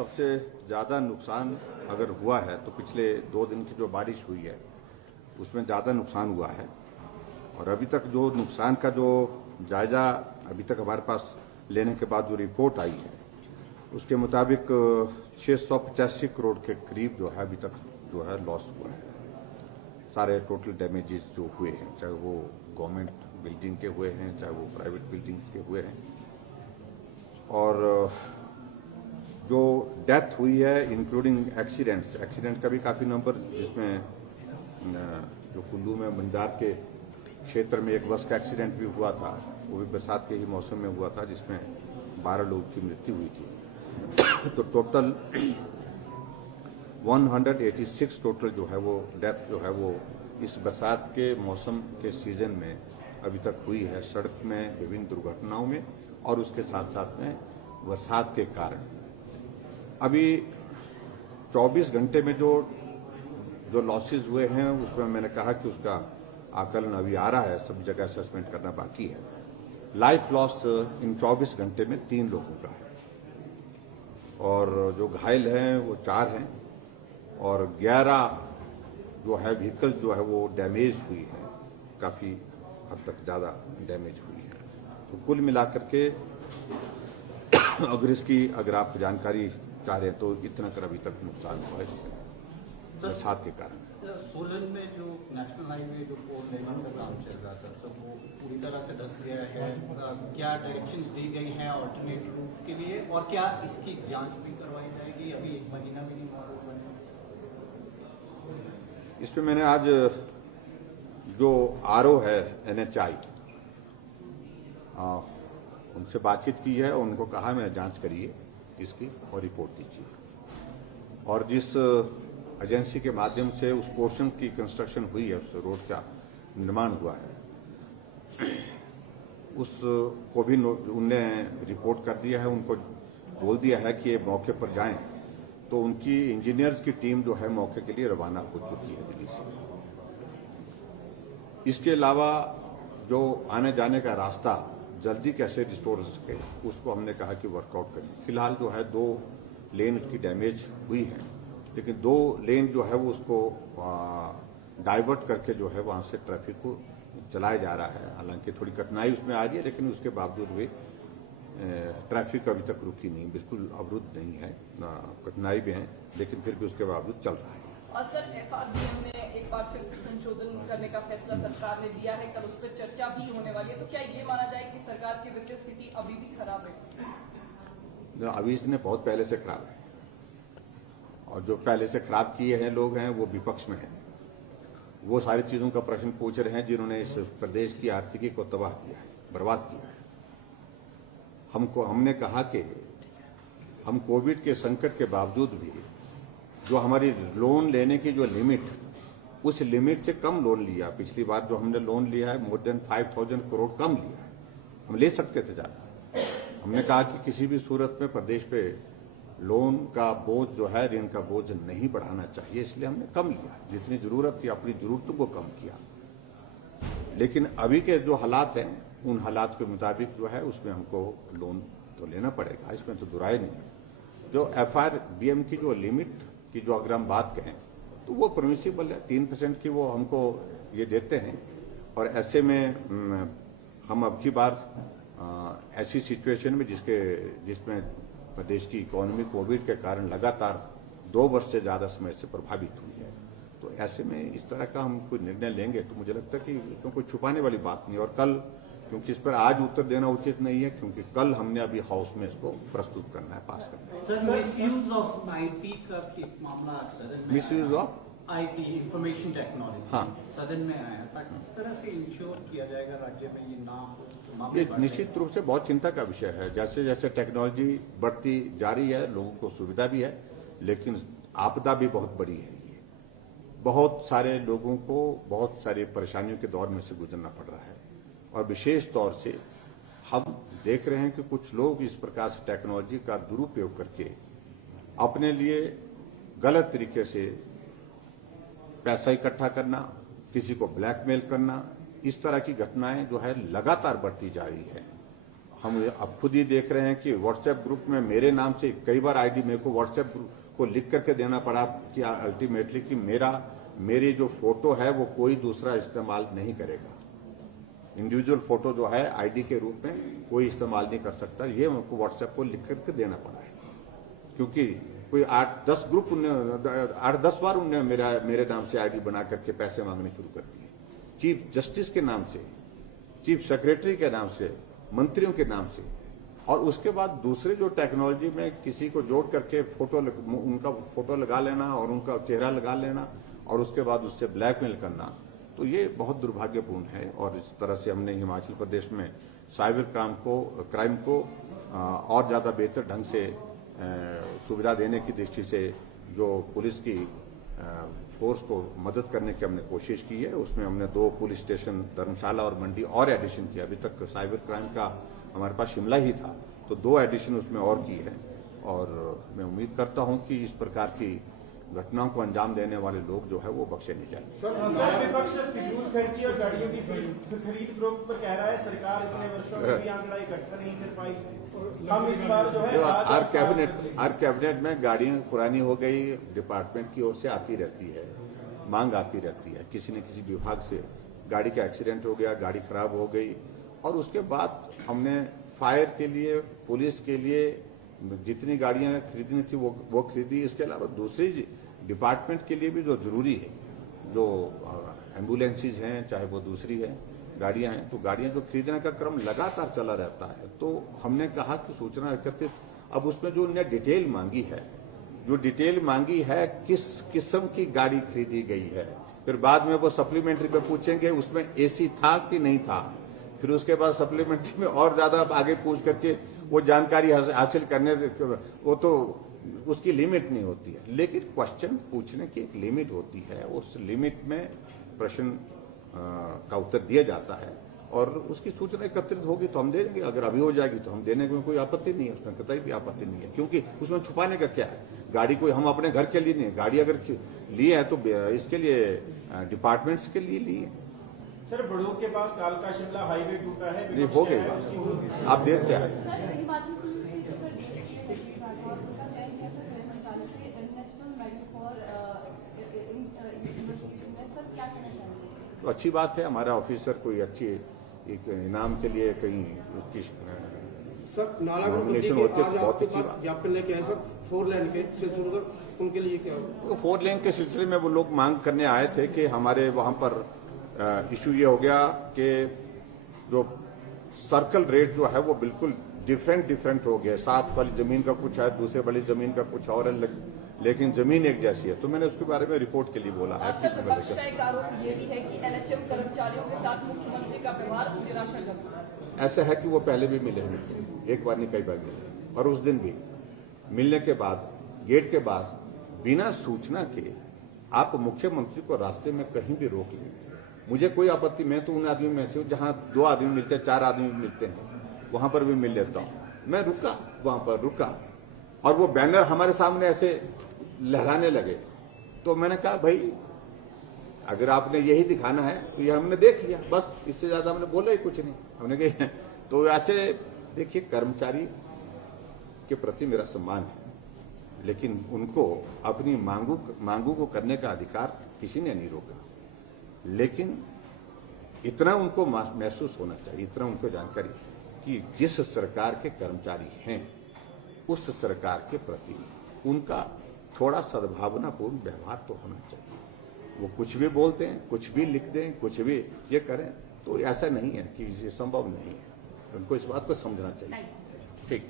सबसे ज़्यादा नुकसान अगर हुआ है तो पिछले 2 दिन की जो बारिश हुई है उसमें ज़्यादा नुकसान हुआ है। और अभी तक जो नुकसान का जो जायजा अभी तक हमारे पास लेने के बाद जो रिपोर्ट आई है उसके मुताबिक 685 करोड़ के करीब जो है अभी तक जो है लॉस हुआ है। सारे टोटल डैमेजेस जो हुए हैं, चाहे वो गवर्नमेंट बिल्डिंग के हुए हैं, चाहे वो प्राइवेट बिल्डिंग्स के हुए हैं। और जो डेथ हुई है इंक्लूडिंग एक्सीडेंट का भी काफ़ी नंबर, जिसमें जो कुल्लू में बंजार के क्षेत्र में एक बस का एक्सीडेंट भी हुआ था, वो भी बरसात के ही मौसम में हुआ था, जिसमें 12 लोगों की मृत्यु हुई थी। तो टोटल 186 टोटल जो है वो डेथ जो है वो इस बरसात के मौसम के सीजन में अभी तक हुई है, सड़क में विभिन्न दुर्घटनाओं में और उसके साथ साथ में बरसात के कारण। अभी 24 घंटे में जो लॉसेस हुए हैं उसमें मैंने कहा कि उसका आकलन अभी आ रहा है, सब जगह असेसमेंट करना बाकी है। लाइफ लॉस इन 24 घंटे में 3 लोगों का है और जो घायल हैं वो 4 हैं और 11 जो है व्हीकल जो है वो डैमेज हुई है, काफी हद तक ज्यादा डैमेज हुई है। तो कुल मिलाकर के अगर आप जानकारी चाह रहे हैं तो इतना कर अभी तक नुकसान हुआ है बरसात के कारण। सोलन में जो नेशनल हाईवे जो 4 लेन का काम चल रहा था सब वो पूरी तरह से धंस गया है। क्या डायरेक्शंस दी गई हैं ऑल्टरनेट रूट के लिए और क्या इसकी जांच भी करवाई जाएगी? अभी 1 महीना भी नहीं हुआ है। इसमें मैंने आज जो आरओ है NHI उनसे बातचीत की है और उनको कहा मैं जांच करिए इसकी और रिपोर्ट दीजिए। और जिस एजेंसी के माध्यम से उस पोर्शन की कंस्ट्रक्शन हुई है, उस रोड का निर्माण हुआ है, उसको भी उनने रिपोर्ट कर दिया है। उनको बोल दिया है कि ये मौके पर जाएं, तो उनकी इंजीनियर्स की टीम जो है मौके के लिए रवाना हो चुकी है दिल्ली से। इसके अलावा जो आने जाने का रास्ता जल्दी कैसे रिस्टोर हो सके उसको हमने कहा कि वर्कआउट करिए। फिलहाल जो है 2 लेन उसकी डैमेज हुई है, लेकिन 2 लेन जो है वो उसको डाइवर्ट करके जो है वहां से ट्रैफिक को चलाया जा रहा है। हालांकि थोड़ी कठिनाई उसमें आ रही है, लेकिन उसके बावजूद भी ट्रैफिक अभी तक रुकी नहीं, बिल्कुल अवरुद्ध नहीं है। कठिनाई भी है, लेकिन फिर भी उसके बावजूद चल रहा है। और सर FRBM ने एक बार फिर से संशोधन करने का फैसला सरकार ने लिया है, कल उस पर चर्चा भी होने वाली है, तो क्या ये माना जाए कि सरकार की वित्तीय स्थिति अभी भी खराब है? अभी इसने बहुत पहले से खराब है और जो पहले से खराब किए हैं लोग हैं वो विपक्ष में हैं। वो सारी चीजों का प्रश्न पूछ रहे हैं जिन्होंने इस प्रदेश की आर्थिकी को तबाह किया है, बर्बाद किया है। हमने कहा कि हम कोविड के संकट के बावजूद भी जो हमारी लोन लेने की जो लिमिट, उस लिमिट से कम लोन लिया। पिछली बार जो हमने लोन लिया है मोर देन 5,000 करोड़ कम लिया है। हम ले सकते थे ज्यादा। हमने कहा कि किसी भी सूरत में प्रदेश पे लोन का बोझ जो है, ऋण का बोझ नहीं बढ़ाना चाहिए, इसलिए हमने कम लिया। जितनी जरूरत थी अपनी जरूरतों को कम किया। लेकिन अभी के जो हालात हैं उन हालात के मुताबिक जो है उसमें हमको लोन तो लेना पड़ेगा, इसमें तो दुराई नहीं। जो FRBM की जो लिमिट की जो अगर हम बात करें तो वो परमिसिबल है, 3% की वो हमको ये देते हैं। और ऐसे में हम अब की बार ऐसी सिचुएशन में जिसमें प्रदेश की इकोनॉमी कोविड के कारण लगातार 2 वर्ष से ज्यादा समय से प्रभावित हुई है, तो ऐसे में इस तरह का हम कोई निर्णय लेंगे तो मुझे लगता है कि इसमें कोई छुपाने वाली बात नहीं। और कल, क्योंकि इस पर आज उत्तर देना उचित नहीं है, क्योंकि कल हमने अभी हाउस में इसको प्रस्तुत करना है, पास करना है। सर, मिसयूज ऑफ IT का मामला सदन में, misuse of IT information technology, हाँ, सदन में आया था। किस तरह से इंश्योर किया जाएगा राज्य में ये ना हो? ये निश्चित रूप से बहुत चिंता का विषय है। जैसे जैसे टेक्नोलॉजी बढ़ती जा रही है, लोगों को सुविधा भी है, लेकिन आपदा भी बहुत बड़ी है। ये बहुत सारे लोगों को बहुत सारी परेशानियों के दौर में से गुजरना पड़ रहा है। और विशेष तौर से हम देख रहे हैं कि कुछ लोग इस प्रकार से टेक्नोलॉजी का दुरुपयोग करके अपने लिए गलत तरीके से पैसा इकट्ठा करना, किसी को ब्लैकमेल करना, इस तरह की घटनाएं जो है लगातार बढ़ती जा रही है। हम अब खुद ही देख रहे हैं कि व्हाट्सएप ग्रुप में मेरे नाम से कई बार आईडी मेरे को व्हाट्सएप ग्रुप को लिख करके देना पड़ा कि अल्टीमेटली कि मेरी जो फोटो है वो कोई दूसरा इस्तेमाल नहीं करेगा। इंडिविजुअल फोटो जो है आईडी के रूप में कोई इस्तेमाल नहीं कर सकता, ये हमको व्हाट्सएप को लिख करके देना पड़ा है, क्योंकि कोई 8-10 ग्रुप 8-10 बार उनने मेरे नाम से आईडी बना करके पैसे मांगने शुरू कर दिए, चीफ जस्टिस के नाम से, चीफ सेक्रेटरी के नाम से, मंत्रियों के नाम से। और उसके बाद दूसरे जो टेक्नोलॉजी में किसी को जोड़ करके उनका फोटो लगा लेना और उनका चेहरा लगा लेना और उसके बाद उससे ब्लैकमेल करना, तो ये बहुत दुर्भाग्यपूर्ण है। और इस तरह से हमने हिमाचल प्रदेश में साइबर क्राइम को और ज्यादा बेहतर ढंग से सुविधा देने की दृष्टि से जो पुलिस की फोर्स को मदद करने की हमने कोशिश की है, उसमें हमने 2 पुलिस स्टेशन धर्मशाला और मंडी और एडिशन किया। अभी तक साइबर क्राइम का हमारे पास शिमला ही था, तो 2 एडिशन उसमें और की है। और मैं उम्मीद करता हूं कि इस प्रकार की घटनाओं को अंजाम देने वाले लोग जो है वो बख्शे नहीं जाएंगे। सर, विपक्ष फिजूल खर्ची और गाड़ियों की खरीद फरोख्त पर कह रहा है सरकार इतने वर्षों में भी आंकड़ा इकट्ठा नहीं कर पाई। हम इस बार जो है हर कैबिनेट में गाड़ियां पुरानी हो गई, डिपार्टमेंट की ओर से आती रहती है, मांग आती रहती है, किसी न किसी विभाग से गाड़ी का एक्सीडेंट हो गया, गाड़ी खराब हो गई, और उसके बाद हमने फायर के लिए, पुलिस के लिए जितनी गाड़ियां खरीदनी थी वो खरीदी। इसके अलावा दूसरी डिपार्टमेंट के लिए भी जो जरूरी है, जो एम्बुलेंसेज हैं, चाहे वो दूसरी है गाड़ियां हैं, तो गाड़ियां जो खरीदने का क्रम लगातार चला रहता है। तो हमने कहा कि सूचना एकत्रित, अब उसमें जो उन्होंने डिटेल मांगी है किस किस्म की गाड़ी खरीदी गई है, फिर बाद में वो सप्लीमेंट्री पे पूछेंगे उसमें एसी था कि नहीं था, फिर उसके बाद सप्लीमेंट्री में और ज्यादा आगे पूछ करके वो जानकारी हासिल करने, वो तो उसकी लिमिट नहीं होती है। लेकिन क्वेश्चन पूछने की एक लिमिट होती है, उस लिमिट में प्रश्न का उत्तर दिया जाता है और उसकी सूचना एकत्रित होगी तो हम दे देंगे। अगर अभी हो जाएगी तो हम देने में कोई आपत्ति नहीं है, उसमें कतई भी आपत्ति नहीं है, क्योंकि उसमें छुपाने का क्या है। गाड़ी कोई हम अपने घर के लिए नहीं है, गाड़ी अगर लिए है तो इसके लिए डिपार्टमेंट्स के लिए लिए। सर, बड़ोग के पास कालका शिमला हाईवे टूटा है, ये हो गई बात, आप देर से आए। हिमाचल पुलिस ने जो सर डीएसपी का चयन किया सर गृह मंत्रालय से इंटरनेशनल मेडल फॉर इन्वेस्टिगेशन में, सर क्या कहना चाहेंगे? तो अच्छी बात है, हमारा ऑफिसर कोई अच्छी एक इनाम के लिए कहीं उसकी सर नालागढ़ नॉमिनेशन होती है, बहुत अच्छी बात। ज्ञापन लेके आए सर 4 लेन के सिलसिले, सर उनके लिए क्या? तो 4 लेन के सिलसिले में वो लोग मांग करने आए थे कि हमारे वहां पर इशू ये हो गया कि जो सर्कल रेट जो है वो बिल्कुल डिफरेंट हो गया। 7 वाली जमीन का कुछ है, दूसरे वाली जमीन का कुछ और है, लेकिन जमीन एक जैसी है। तो मैंने उसके बारे में रिपोर्ट के लिए बोला है। सर, विपक्ष का एक आरोप ये भी है कि एनएचएम कर्मचारियों के साथ मुख्यमंत्री का व्यवहार निराशाजनक है। ऐसा है कि वो पहले भी मिले हैं, एक बार नहीं कई बार मिले, और उस दिन भी मिलने के बाद गेट के बाद बिना सूचना के आप मुख्यमंत्री को रास्ते में कहीं भी रोक लें, मुझे कोई आपत्ति, मैं तो उन आदमियों में से जहां 2 आदमी मिलते हैं, 4 आदमी मिलते हैं, वहां पर भी मिल लेता हूं। मैं रुका, वहां पर रुका और वो बैनर हमारे सामने ऐसे लहराने लगे, तो मैंने कहा भाई अगर आपने यही दिखाना है तो ये हमने देख लिया, बस इससे ज्यादा हमने बोला ही कुछ नहीं। हमने कहा तो ऐसे देखिए, कर्मचारी के प्रति मेरा सम्मान है, लेकिन उनको अपनी मांगों को करने का अधिकार किसी ने नहीं रोका, लेकिन इतना उनको महसूस होना चाहिए, इतना उनको जानकारी कि जिस सरकार के कर्मचारी हैं उस सरकार के प्रति उनका थोड़ा सद्भावनापूर्ण व्यवहार तो होना चाहिए। वो कुछ भी बोलते हैं, कुछ भी लिख दें, कुछ भी ये करें, तो ऐसा नहीं है कि ये संभव नहीं है, उनको इस बात को समझना चाहिए। ठीक।